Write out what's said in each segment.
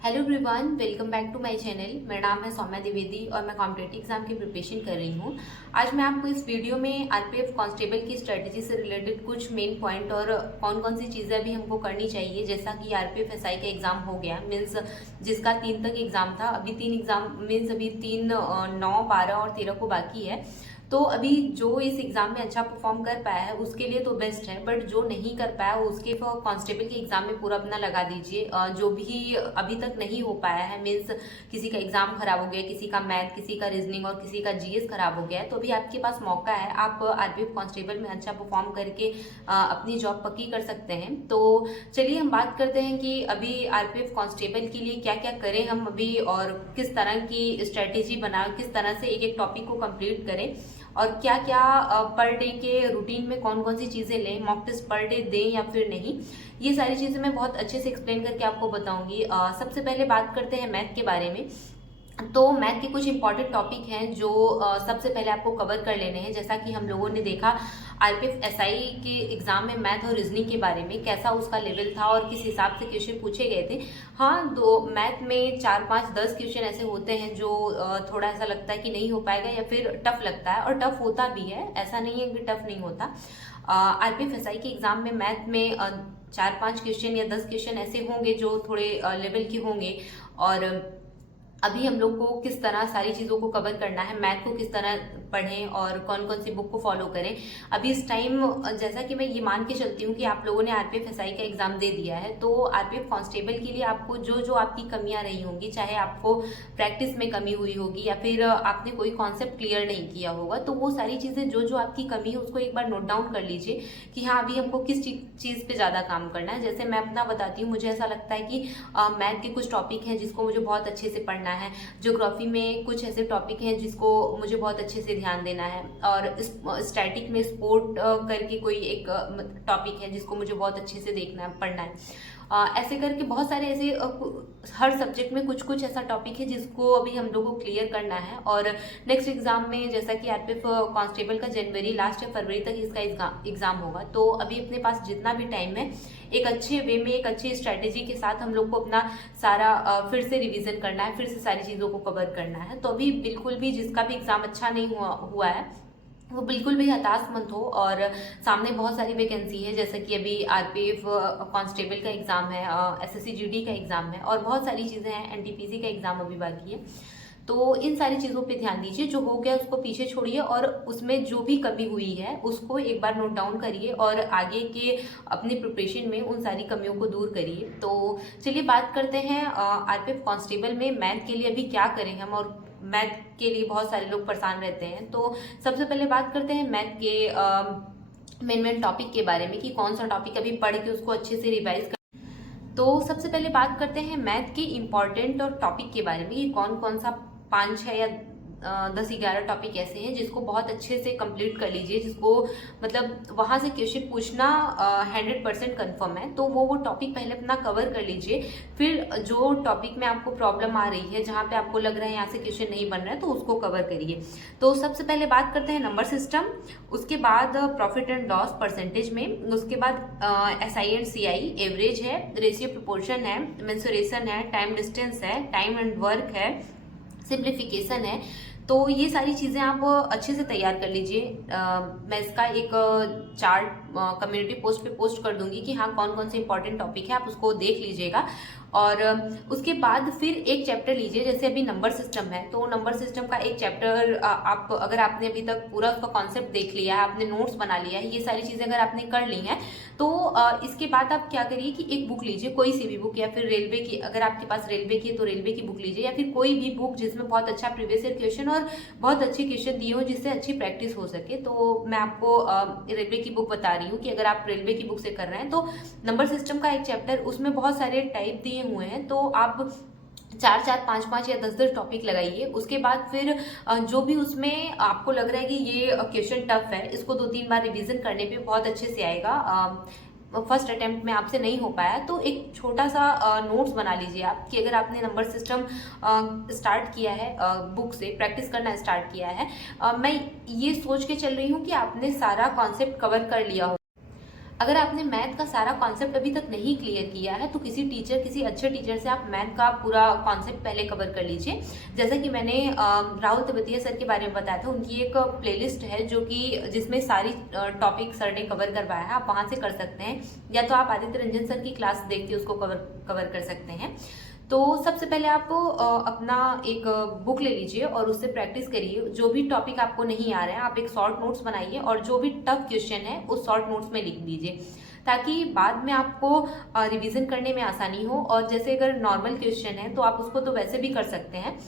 Hello everyone, welcome back to my channel. मेरा नाम है सौम्या द्विवेदी और मैं कॉम्पिटिटिव एग्जाम की प्रिपरेशन कर रही हूँ। आज मैं आपको इस वीडियो में आरपीएफ कांस्टेबल की स्ट्रेटजी से रिलेटेड कुछ मेन पॉइंट और कौन कौन सी चीज़ें अभी हमको करनी चाहिए। जैसा कि आरपीएफ एसआई का एग्जाम हो गया, मीन्स जिसका 3 तक एग्जाम था, अभी 3 एग्जाम मीन्स अभी 3, 9, 12 और 13 को बाकी है। तो अभी जो इस एग्जाम में अच्छा परफॉर्म कर पाया है उसके लिए तो बेस्ट है, बट जो नहीं कर पाया उसके कांस्टेबल के एग्जाम में पूरा अपना लगा दीजिए। जो भी अभी तक नहीं हो पाया है, मीन्स किसी का एग्जाम खराब हो गया, किसी का मैथ, किसी का रीजनिंग और किसी का जीएस खराब हो गया है, तो अभी आपके पास मौका है। आप आरपीएफ कांस्टेबल में अच्छा परफॉर्म करके अपनी जॉब पक्की कर सकते हैं। तो चलिए हम बात करते हैं कि अभी आरपीएफ कांस्टेबल के लिए क्या क्या करें हम अभी, और किस तरह की स्ट्रेटेजी बनाएं, किस तरह से एक एक टॉपिक को कंप्लीट करें, और क्या क्या पर डे के रूटीन में कौन कौन सी चीज़ें लें, मॉक टेस्ट पर डे दें या फिर नहीं। ये सारी चीज़ें मैं बहुत अच्छे से एक्सप्लेन करके आपको बताऊंगी। सबसे पहले बात करते हैं मैथ के बारे में। तो मैथ के कुछ इंपॉर्टेंट टॉपिक हैं जो सबसे पहले आपको कवर कर लेने हैं। जैसा कि हम लोगों ने देखा आरपीएफ एसआई के एग्जाम में मैथ और रीजनिंग के बारे में कैसा उसका लेवल था और किस हिसाब से क्वेश्चन पूछे गए थे। हाँ, दो मैथ में 4, 5, 10 क्वेश्चन ऐसे होते हैं जो थोड़ा ऐसा लगता है कि नहीं हो पाएगा या फिर टफ लगता है, और टफ होता भी है, ऐसा नहीं है कि टफ नहीं होता। आरपीएफ एसआई के एग्जाम में मैथ में 4, 5 क्वेश्चन या 10 क्वेश्चन ऐसे होंगे जो थोड़े लेवल के होंगे। और अभी हम लोग को किस तरह सारी चीज़ों को कवर करना है, मैथ को किस तरह पढ़ें और कौन कौन सी बुक को फॉलो करें। अभी इस टाइम जैसा कि मैं ये मान के चलती हूँ कि आप लोगों ने आरपीएफ एसआई का एग्जाम दे दिया है, तो आरपीएफ कांस्टेबल के लिए आपको जो जो आपकी कमियां रही होंगी, चाहे आपको प्रैक्टिस में कमी हुई होगी या फिर आपने कोई कॉन्सेप्ट क्लियर नहीं किया होगा, तो वो सारी चीज़ें जो जो आपकी कमी है उसको एक बार नोट डाउन कर लीजिए कि हाँ अभी हमको किस चीज़ पे ज़्यादा काम करना है। जैसे मैं अपना बताती हूँ, मुझे ऐसा लगता है कि मैथ के कुछ टॉपिक हैं जिसको मुझे बहुत अच्छे से पढ़ना है। ज्योग्राफी में कुछ ऐसे टॉपिक हैं जिसको मुझे बहुत अच्छे से ध्यान देना है, और स्टैटिक में स्पोर्ट करके कोई एक टॉपिक है जिसको मुझे बहुत अच्छे से देखना है, पढ़ना है। ऐसे करके बहुत सारे ऐसे हर सब्जेक्ट में कुछ कुछ ऐसा टॉपिक है जिसको अभी हम लोगों को क्लियर करना है। और नेक्स्ट एग्जाम में जैसा कि आरपीएफ कांस्टेबल का जनवरी लास्ट या फरवरी तक इसका एग्जाम होगा, तो अभी अपने पास जितना भी टाइम है एक अच्छे वे में, एक अच्छी स्ट्रैटेजी के साथ हम लोग को अपना सारा फिर से रिवीजन करना है, फिर से सारी चीज़ों को कवर करना है। तो अभी बिल्कुल भी जिसका भी एग्जाम अच्छा नहीं हुआ है वो बिल्कुल भी हताश मत हो। और सामने बहुत सारी वैकेंसी है, जैसे कि अभी आरपीएफ कांस्टेबल का एग्जाम है, एसएससी जीडी का एग्जाम है, और बहुत सारी चीज़ें हैं, एनटीपीसी का एग्जाम अभी बाकी है। तो इन सारी चीज़ों पे ध्यान दीजिए, जो हो गया उसको पीछे छोड़िए और उसमें जो भी कमी हुई है उसको एक बार नोट डाउन करिए और आगे के अपनी प्रिपरेशन में उन सारी कमियों को दूर करिए। तो चलिए बात करते हैं आरपीएफ कांस्टेबल में मैथ के लिए अभी क्या करें हम, और मैथ के लिए बहुत सारे लोग परेशान रहते हैं। तो सबसे पहले बात करते हैं मैथ के मेन टॉपिक के बारे में कि कौन सा टॉपिक अभी पढ़ के उसको अच्छे से रिवाइज कर। तो सबसे पहले बात करते हैं मैथ के इम्पॉर्टेंट और टॉपिक के बारे में कि कौन कौन सा 5, 6 या 10, 11 टॉपिक ऐसे हैं जिसको बहुत अच्छे से कंप्लीट कर लीजिए, जिसको मतलब वहाँ से क्वेश्चन पूछना 100% कन्फर्म है। तो वो टॉपिक पहले अपना कवर कर लीजिए, फिर जो टॉपिक में आपको प्रॉब्लम आ रही है, जहाँ पे आपको लग रहा है यहाँ से क्वेश्चन नहीं बन रहा है, तो उसको कवर करिए। तो सबसे पहले बात करते हैं नंबर सिस्टम, उसके बाद प्रॉफिट एंड लॉस परसेंटेज में, उसके बाद एसआई एंड सीआई, एवरेज है, रेशियो प्रोपोर्शन है, मेंसुरेशन है, टाइम डिस्टेंस है, टाइम एंड वर्क है, सिंप्लीफिकेशन है। तो ये सारी चीज़ें आप अच्छे से तैयार कर लीजिए। मैं इसका एक चार्ट कम्युनिटी पोस्ट पे पोस्ट कर दूंगी कि हाँ कौन कौन से इंपॉर्टेंट टॉपिक है, आप उसको देख लीजिएगा। और उसके बाद फिर एक चैप्टर लीजिए, जैसे अभी नंबर सिस्टम है तो नंबर सिस्टम का एक चैप्टर आप अगर आपने अभी तक पूरा उसका कॉन्सेप्ट देख लिया है, आपने नोट्स बना लिया है, ये सारी चीज़ें अगर आपने कर ली हैं, तो इसके बाद आप क्या करिए कि एक बुक लीजिए, कोई सी भी बुक, या फिर रेलवे की, अगर आपके पास रेलवे की है तो रेलवे की बुक लीजिए, या फिर कोई भी बुक जिसमें बहुत अच्छा प्रीवियस ईयर क्वेश्चन और बहुत अच्छे क्वेश्चन दिए हो जिससे अच्छी प्रैक्टिस हो सके। तो मैं आपको रेलवे की बुक बता रही हूँ कि अगर आप रेलवे की बुक से कर रहे हैं तो नंबर सिस्टम का एक चैप्टर, उसमें बहुत सारे टाइप दिए हुए हैं, तो आप 4, 4, 5, 5 या 10, 10 टॉपिक लगाइए। उसके बाद फिर जो भी उसमें आपको लग रहा है कि ये क्वेश्चन टफ है, इसको 2-3 बार रिवीजन करने पे बहुत अच्छे से आएगा। फर्स्ट अटेम्प्ट में आपसे नहीं हो पाया तो एक छोटा सा नोट्स बना लीजिए आप कि अगर आपने नंबर सिस्टम स्टार्ट किया है, बुक से प्रैक्टिस करना स्टार्ट किया है, मैं ये सोच के चल रही हूँ कि आपने सारा कॉन्सेप्ट कवर कर लिया हो। अगर आपने मैथ का सारा कॉन्सेप्ट अभी तक नहीं क्लियर किया है तो किसी अच्छे टीचर से आप मैथ का पूरा कॉन्सेप्ट पहले कवर कर लीजिए। जैसा कि मैंने राहुल तेवतिया सर के बारे में बताया था, उनकी एक प्लेलिस्ट है जिसमें सारी टॉपिक सर ने कवर करवाया है, आप वहाँ से कर सकते हैं, या तो आप आदित्य रंजन सर की क्लास देख के उसको कवर कर सकते हैं। तो सबसे पहले आप अपना एक बुक ले लीजिए और उससे प्रैक्टिस करिए। जो भी टॉपिक आपको नहीं आ रहा है आप एक शॉर्ट नोट्स बनाइए और जो भी टफ क्वेश्चन है उस शॉर्ट नोट्स में लिख लीजिए, ताकि बाद में आपको रिवीजन करने में आसानी हो। और जैसे अगर नॉर्मल क्वेश्चन है तो आप उसको तो वैसे भी कर सकते हैं,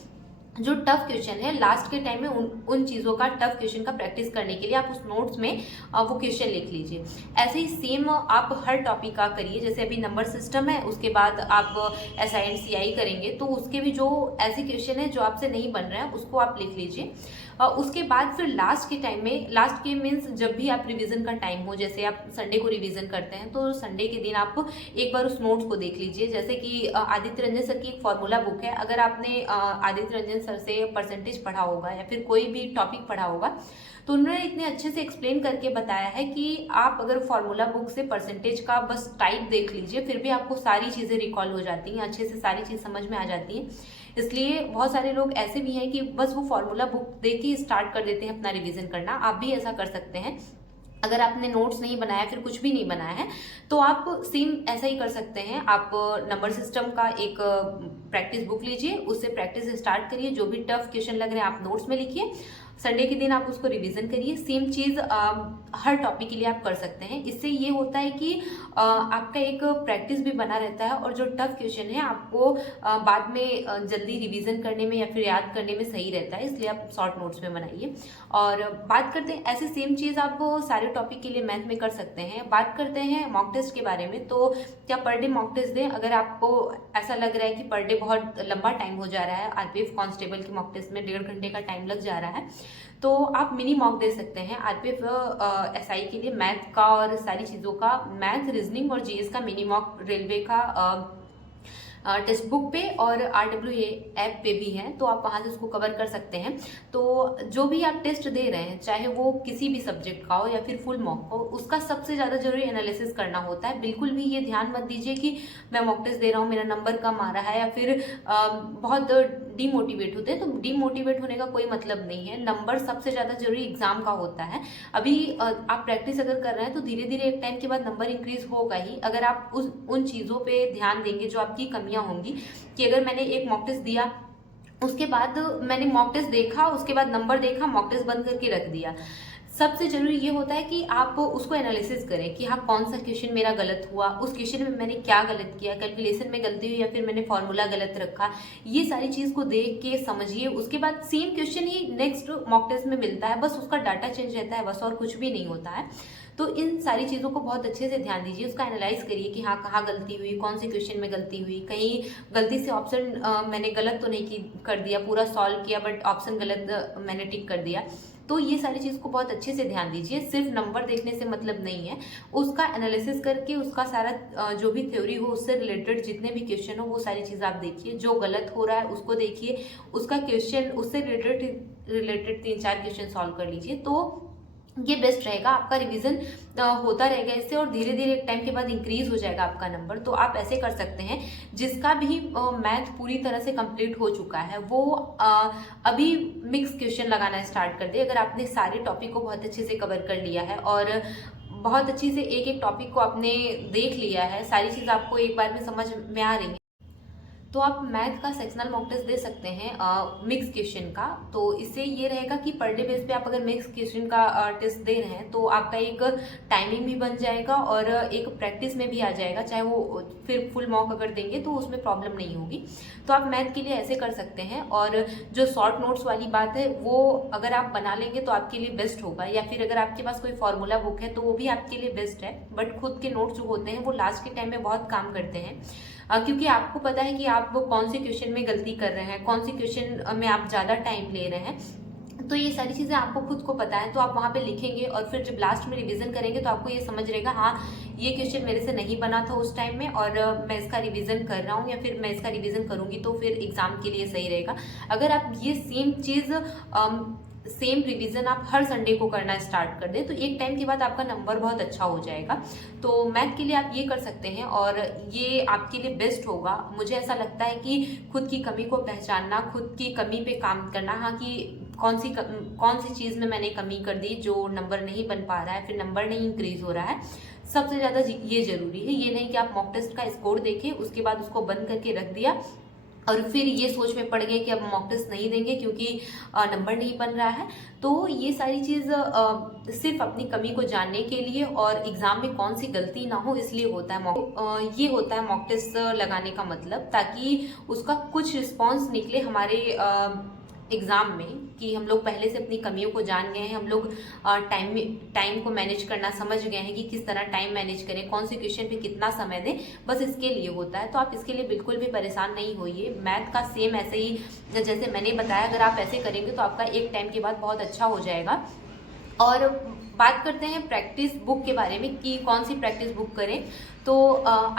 जो टफ क्वेश्चन है लास्ट के टाइम में उन चीज़ों का टफ क्वेश्चन का प्रैक्टिस करने के लिए आप उस नोट्स में वो क्वेश्चन लिख लीजिए। ऐसे ही सेम आप हर टॉपिक का करिए। जैसे अभी नंबर सिस्टम है, उसके बाद आप एसआई एंड सीआई करेंगे तो उसके भी जो ऐसे क्वेश्चन है जो आपसे नहीं बन रहे हैं उसको आप लिख लीजिए। उसके बाद फिर लास्ट के मीन्स जब भी आप रिवीजन का टाइम हो, जैसे आप संडे को रिवीजन करते हैं तो संडे के दिन आप एक बार उस नोट्स को देख लीजिए। जैसे कि आदित्य रंजन सर की एक फॉर्मूला बुक है, अगर आपने आदित्य रंजन सर से परसेंटेज पढ़ा होगा या फिर कोई भी टॉपिक पढ़ा होगा तो उन्होंने इतने अच्छे से एक्सप्लेन करके बताया है कि आप अगर फॉर्मूला बुक से परसेंटेज का बस टाइप देख लीजिए फिर भी आपको सारी चीज़ें रिकॉल हो जाती हैं, अच्छे से सारी चीज़ समझ में आ जाती हैं। इसलिए बहुत सारे लोग ऐसे भी हैं कि बस वो फॉर्मूला बुक देख के स्टार्ट कर देते हैं अपना रिवीजन करना। आप भी ऐसा कर सकते हैं। अगर आपने नोट्स नहीं बनाया, फिर कुछ भी नहीं बनाया है, तो आप सेम ऐसा ही कर सकते हैं। आप नंबर सिस्टम का एक प्रैक्टिस बुक लीजिए, उससे प्रैक्टिस स्टार्ट करिए। जो भी टफ क्वेश्चन लग रहे हैं आप नोट्स में लिखिए, संडे के दिन आप उसको रिवीजन करिए। सेम चीज़ हर टॉपिक के लिए आप कर सकते हैं। इससे ये होता है कि आपका एक प्रैक्टिस भी बना रहता है और जो टफ क्वेश्चन है आपको बाद में जल्दी रिवीजन करने में या फिर याद करने में सही रहता है। इसलिए आप शॉर्ट नोट्स में बनाइए। और बात करते हैं ऐसे सेम चीज़ आप सारे टॉपिक के लिए मैथ में कर सकते हैं। बात करते हैं मॉक टेस्ट के बारे में। तो क्या पर डे मॉक टेस्ट दें? अगर आपको ऐसा लग रहा है कि पर डे बहुत लंबा टाइम हो जा रहा है, आरपीएफ कांस्टेबल के मॉक टेस्ट में 1.5 घंटे का टाइम लग जा रहा है, तो आप मिनी मॉक दे सकते हैं आरपीएफ एसआई के लिए। मैथ का और सारी चीज़ों का, मैथ, रीजनिंग और जीएस का मिनी मॉक रेलवे का टेक्स्ट बुक पे और RWA ऐप पे भी हैं, तो आप वहाँ से उसको कवर कर सकते हैं। तो जो भी आप टेस्ट दे रहे हैं, चाहे वो किसी भी सब्जेक्ट का हो या फिर फुल मॉक हो, उसका सबसे ज़्यादा जरूरी एनालिसिस करना होता है। बिल्कुल भी ये ध्यान मत दीजिए कि मैं मॉक टेस्ट दे रहा हूँ, मेरा नंबर कम आ रहा है, या फिर बहुत डीमोटिवेट होते हैं। तो डीमोटिवेट होने का कोई मतलब नहीं है। नंबर सबसे ज़्यादा जरूरी एग्जाम का होता है। अभी आप प्रैक्टिस अगर कर रहे हैं तो धीरे धीरे एक टाइम के बाद नंबर इंक्रीज होगा ही, अगर आप उन चीज़ों पे ध्यान देंगे जो आपकी कमियां होंगी। कि अगर मैंने एक मॉक टेस्ट दिया, उसके बाद मैंने मॉक टेस्ट देखा, उसके बाद नंबर देखा, मॉक टेस्ट बंद करके रख दिया। सबसे जरूरी ये होता है कि आप उसको एनालिसिस करें कि हाँ कौन सा क्वेश्चन मेरा गलत हुआ, उस क्वेश्चन में मैंने क्या गलत किया, कैलकुलेशन में गलती हुई या फिर मैंने फॉर्मूला गलत रखा। ये सारी चीज़ को देख के समझिए। उसके बाद सेम क्वेश्चन ही नेक्स्ट मॉक टेस्ट में मिलता है, बस उसका डाटा चेंज रहता है, बस और कुछ भी नहीं होता है। तो इन सारी चीज़ों को बहुत अच्छे से ध्यान दीजिए, उसका एनालाइज करिए कि हाँ कहाँ गलती हुई, कौन से क्वेश्चन में गलती हुई, कहीं गलती से ऑप्शन मैंने गलत तो नहीं कर दिया, पूरा सॉल्व किया बट ऑप्शन गलत मैंने टिक कर दिया। तो ये सारी चीज़ को बहुत अच्छे से ध्यान दीजिए। सिर्फ नंबर देखने से मतलब नहीं है, उसका एनालिसिस करके उसका सारा जो भी थ्योरी हो उससे रिलेटेड जितने भी क्वेश्चन हो वो सारी चीज़ आप देखिए। जो गलत हो रहा है उसको देखिए, उसका क्वेश्चन उससे रिलेटेड 3-4 क्वेश्चन सॉल्व कर लीजिए, तो ये बेस्ट रहेगा। आपका रिवीजन होता रहेगा इससे और धीरे धीरे एक टाइम के बाद इंक्रीज हो जाएगा आपका नंबर। तो आप ऐसे कर सकते हैं। जिसका भी मैथ पूरी तरह से कंप्लीट हो चुका है वो अभी मिक्स क्वेश्चन लगाना स्टार्ट कर दे। अगर आपने सारे टॉपिक को बहुत अच्छे से कवर कर लिया है और बहुत अच्छी से एक एक टॉपिक को आपने देख लिया है, सारी चीज़ आपको एक बार में समझ में आ रही है, तो आप मैथ का सेक्शनल मॉक टेस्ट दे सकते हैं मिक्स क्वेश्चन का। तो इससे ये रहेगा कि पर डे बेस पे आप अगर मिक्स क्वेश्चन का टेस्ट दे रहे हैं तो आपका एक टाइमिंग भी बन जाएगा और एक प्रैक्टिस में भी आ जाएगा। चाहे वो फिर फुल मॉक अगर देंगे तो उसमें प्रॉब्लम नहीं होगी। तो आप मैथ के लिए ऐसे कर सकते हैं। और जो शॉर्ट नोट्स वाली बात है वो अगर आप बना लेंगे तो आपके लिए बेस्ट होगा, या फिर अगर आपके पास कोई फॉर्मूला बुक है तो वो भी आपके लिए बेस्ट है। बट खुद के नोट्स जो होते हैं वो लास्ट के टाइम में बहुत काम करते हैं, क्योंकि आपको पता है कि आप कौन से क्वेश्चन में गलती कर रहे हैं, कौन से क्वेश्चन में आप ज़्यादा टाइम ले रहे हैं। तो ये सारी चीज़ें आपको खुद को पता है, तो आप वहाँ पे लिखेंगे और फिर जब लास्ट में रिवीजन करेंगे तो आपको ये समझ रहेगा हाँ ये क्वेश्चन मेरे से नहीं बना था उस टाइम में और मैं इसका रिवीजन कर रहा हूँ या फिर मैं इसका रिवीजन करूँगी तो फिर एग्ज़ाम के लिए सही रहेगा। अगर आप ये सेम चीज़ सेम रिवीजन आप हर संडे को करना स्टार्ट कर दें तो एक टाइम के बाद आपका नंबर बहुत अच्छा हो जाएगा। तो मैथ के लिए आप ये कर सकते हैं और ये आपके लिए बेस्ट होगा। मुझे ऐसा लगता है कि खुद की कमी को पहचानना, खुद की कमी पे काम करना, हाँ कि कौन सी चीज़ में मैंने कमी कर दी जो नंबर नहीं बन पा रहा है, फिर नंबर नहीं इंक्रीज हो रहा है, सबसे ज़्यादा ये ज़रूरी है। ये नहीं कि आप मॉक टेस्ट का स्कोर देखें उसके बाद उसको बंद करके रख दिया और फिर ये सोच में पड़ गए कि अब मॉक टेस्ट नहीं देंगे क्योंकि नंबर नहीं बन रहा है। तो ये सारी चीज़ सिर्फ अपनी कमी को जानने के लिए और एग्ज़ाम में कौन सी गलती ना हो इसलिए होता है ये होता है मॉक टेस्ट लगाने का मतलब, ताकि उसका कुछ रिस्पॉन्स निकले हमारे एग्ज़ाम में कि हम लोग पहले से अपनी कमियों को जान गए हैं, हम लोग टाइम को मैनेज करना समझ गए हैं कि किस तरह टाइम मैनेज करें, कौन से क्वेश्चन पे कितना समय दें, बस इसके लिए होता है। तो आप इसके लिए बिल्कुल भी परेशान नहीं होइए। मैथ का सेम ऐसे ही जैसे मैंने बताया, अगर आप ऐसे करेंगे तो आपका एक टाइम के बाद बहुत अच्छा हो जाएगा। और बात करते हैं प्रैक्टिस बुक के बारे में कि कौन सी प्रैक्टिस बुक करें। तो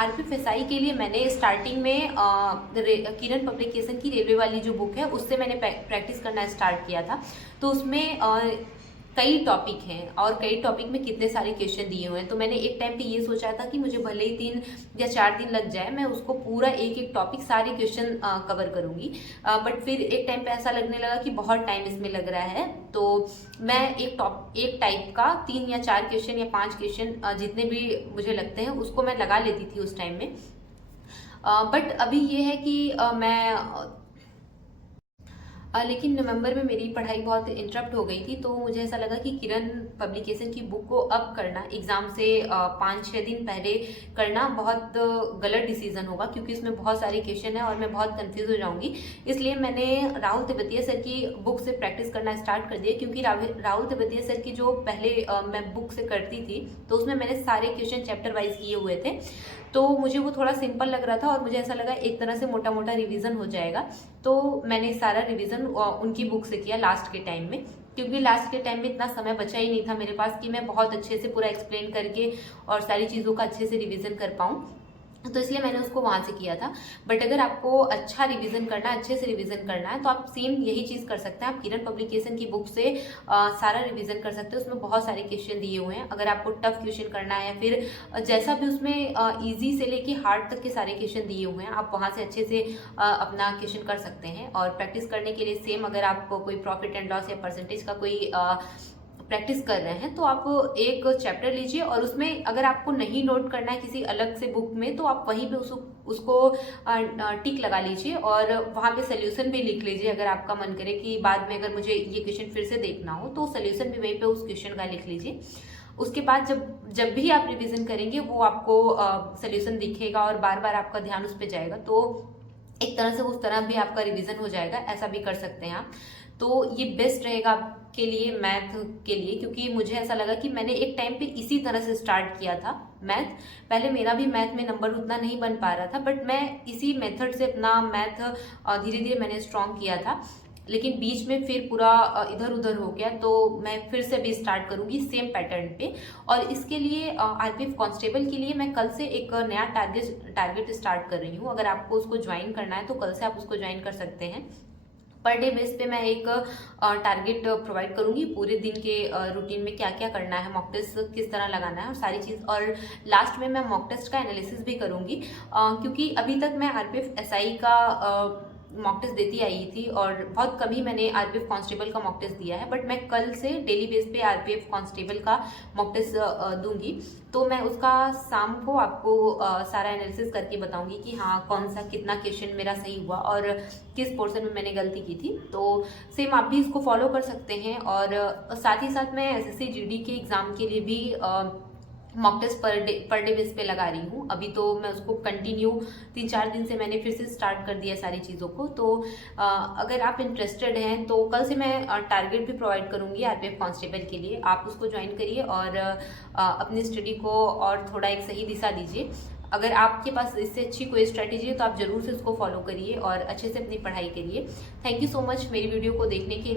RPFSI के लिए मैंने स्टार्टिंग में किरण पब्लिकेशन की रेलवे वाली जो बुक है उससे मैंने प्रैक्टिस करना स्टार्ट किया था। तो उसमें कई टॉपिक हैं और कई टॉपिक में कितने सारे क्वेश्चन दिए हुए हैं। तो मैंने एक टाइम पे ये सोचा था कि मुझे भले ही 3 या 4 दिन लग जाए, मैं उसको पूरा एक एक टॉपिक सारे क्वेश्चन कवर करूँगी। बट फिर एक टाइम पे ऐसा लगने लगा कि बहुत टाइम इसमें लग रहा है, तो मैं एक टाइप का 3 या 4 क्वेश्चन या 5 क्वेश्चन जितने भी मुझे लगते हैं उसको मैं लगा लेती थी उस टाइम में। बट अभी ये है कि लेकिन नवंबर में मेरी पढ़ाई बहुत इंटरप्ट हो गई थी, तो मुझे ऐसा लगा कि किरण पब्लिकेशन की बुक को अब करना, एग्ज़ाम से 5-6 दिन पहले करना बहुत गलत डिसीजन होगा क्योंकि इसमें बहुत सारे क्वेश्चन है और मैं बहुत कंफ्यूज हो जाऊंगी। इसलिए मैंने राहुल तिब्बतिया सर की बुक से प्रैक्टिस करना स्टार्ट कर दिया, क्योंकि राहुल तिब्बतिया सर की जो पहले मैं बुक से करती थी तो उसमें मैंने सारे क्वेश्चन चैप्टर वाइज किए हुए थे, तो मुझे वो थोड़ा सिंपल लग रहा था और मुझे ऐसा लगा एक तरह से मोटा मोटा रिवीजन हो जाएगा। तो मैंने सारा रिवीजन उनकी बुक से किया लास्ट के टाइम में, क्योंकि लास्ट के टाइम में इतना समय बचा ही नहीं था मेरे पास कि मैं बहुत अच्छे से पूरा एक्सप्लेन करके और सारी चीज़ों का अच्छे से रिवीजन कर पाऊँ, तो इसलिए मैंने उसको वहाँ से किया था। बट अगर आपको अच्छा रिवीजन करना है, अच्छे से रिवीजन करना है, तो आप सेम यही चीज़ कर सकते हैं। आप किरण पब्लिकेशन की बुक से सारा रिवीजन कर सकते हैं। उसमें बहुत सारे क्वेश्चन दिए हुए हैं। अगर आपको टफ क्वेश्चन करना है या फिर जैसा भी उसमें ईजी से लेके हार्ड तक के सारे क्वेश्चन दिए हुए हैं, आप वहाँ से अच्छे से अपना क्वेश्चन कर सकते हैं। और प्रैक्टिस करने के लिए सेम, अगर आपको कोई प्रॉफिट एंड लॉस या परसेंटेज का कोई प्रैक्टिस कर रहे हैं तो आप एक चैप्टर लीजिए और उसमें अगर आपको नहीं नोट करना है किसी अलग से बुक में, तो आप वहीं पे उसको टिक लगा लीजिए और वहाँ पे सोल्यूशन भी लिख लीजिए। अगर आपका मन करे कि बाद में अगर मुझे ये क्वेश्चन फिर से देखना हो तो सोल्यूशन भी वहीं पे उस क्वेश्चन का लिख लीजिए। उसके बाद जब भी आप रिवीजन करेंगे वो आपको सोल्यूशन दिखेगा और बार बार आपका ध्यान उस पर जाएगा, तो एक तरह से उस तरह भी आपका रिवीजन हो जाएगा। ऐसा भी कर सकते हैं आप। तो ये बेस्ट रहेगा आपके लिए, मैथ के लिए, क्योंकि मुझे ऐसा लगा कि मैंने एक टाइम पे इसी तरह से स्टार्ट किया था मैथ। पहले मेरा भी मैथ में नंबर उतना नहीं बन पा रहा था, बट मैं इसी मेथड से अपना मैथ धीरे धीरे मैंने स्ट्रॉन्ग किया था। लेकिन बीच में फिर पूरा इधर उधर हो गया, तो मैं फिर से भी स्टार्ट करूंगी सेम पैटर्न पे। और इसके लिए RPF कांस्टेबल के लिए मैं कल से एक नया टारगेट स्टार्ट कर रही हूँ। अगर आपको उसको ज्वाइन करना है तो कल से आप उसको ज्वाइन कर सकते हैं। पर डे बेस पे मैं एक टारगेट प्रोवाइड करूंगी, पूरे दिन के रूटीन में क्या क्या करना है, मॉक टेस्ट किस तरह लगाना है और सारी चीज़। और लास्ट में मैं मॉक टेस्ट का एनालिसिस भी करूंगी, क्योंकि अभी तक मैं RPF का मॉक टेस्ट देती आई थी और बहुत कम ही मैंने RPF कांस्टेबल का मॉक टेस्ट दिया है। बट मैं कल से डेली बेस पे RPF कांस्टेबल का मॉक टेस्ट दूंगी, तो मैं उसका शाम को आपको सारा एनालिसिस करके बताऊंगी कि हाँ कौन सा कितना क्वेश्चन मेरा सही हुआ और किस पोर्शन में मैंने गलती की थी। तो सेम आप भी इसको फॉलो कर सकते हैं। और साथ ही साथ मैं SSC GD के एग्ज़ाम के लिए भी mock test per day base पे लगा रही हूँ। अभी तो मैं उसको कंटिन्यू 3-4 दिन से मैंने फिर से स्टार्ट कर दिया सारी चीज़ों को। तो अगर आप इंटरेस्टेड हैं तो कल से मैं टारगेट भी प्रोवाइड करूँगी RPF कांस्टेबल के लिए, आप उसको ज्वाइन करिए और अपनी स्टडी को और थोड़ा एक सही दिशा दीजिए। अगर आपके पास इससे अच्छी कोई स्ट्रैटेजी है तो आप ज़रूर से उसको फॉलो करिए और अच्छे से अपनी पढ़ाई करिए। थैंक यू सो मच मेरी वीडियो को देखने के लिए।